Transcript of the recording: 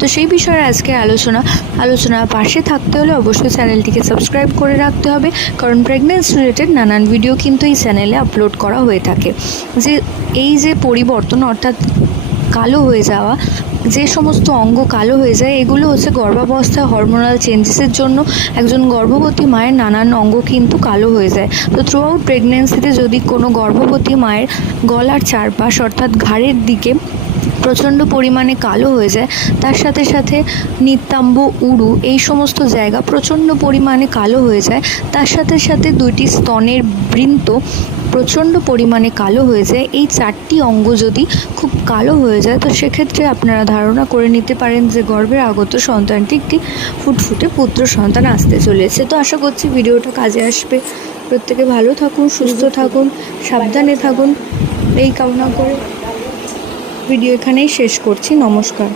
তো সেই বিষয়ে আজকে আলোচনার পাশে থাকতে হলে অবশ্যই চ্যানেলটিকে সাবস্ক্রাইব করে রাখতে হবে, কারণ প্রেগন্যান্সি রিলেটেড নানান ভিডিও কিন্তু এই চ্যানেলে আপলোড করা হয়ে থাকে। এই যে পরিবর্তন অর্থাৎ কালো হয়ে যাওয়া, যে সমস্ত অঙ্গ কালো হয়ে যায়, এগুলো হচ্ছে গর্ভাবস্থায় হরমোনাল চেঞ্জেসের জন্য একজন গর্ভবতী মায়ের নানান অঙ্গ কিন্তু কালো হয়ে যায়। তো থ্রু আউট প্রেগনেন্সিতে যদি কোনো গর্ভবতী মায়ের গলার চারপাশ অর্থাৎ ঘাড়ের দিকে প্রচণ্ড পরিমাণে কালো হয়ে যায়, তার সাথে সাথে নিতম্ব, উরু এই সমস্ত জায়গা প্রচণ্ড পরিমাণে কালো হয়ে যায়, তার সাথে সাথে দুইটি স্তনের বৃন্ত প্রচণ্ড পরিমাণে কালো হয়ে যায়, এই চারটি অঙ্গ যদি খুব কালো হয়ে যায়, তো সেক্ষেত্রে আপনারা ধারণা করে নিতে পারেন যে গর্ভের আগত সন্তানটি একটি ফুটফুটে পুত্র সন্তান আসতে চলেছে। তো আশা করছি ভিডিওটা কাজে আসবে। প্রত্যেকে ভালো থাকুন, সুস্থ থাকুন, সাবধানে থাকুন, এই কামনা করে ভিডিও এখানেই শেষ করছি। নমস্কার।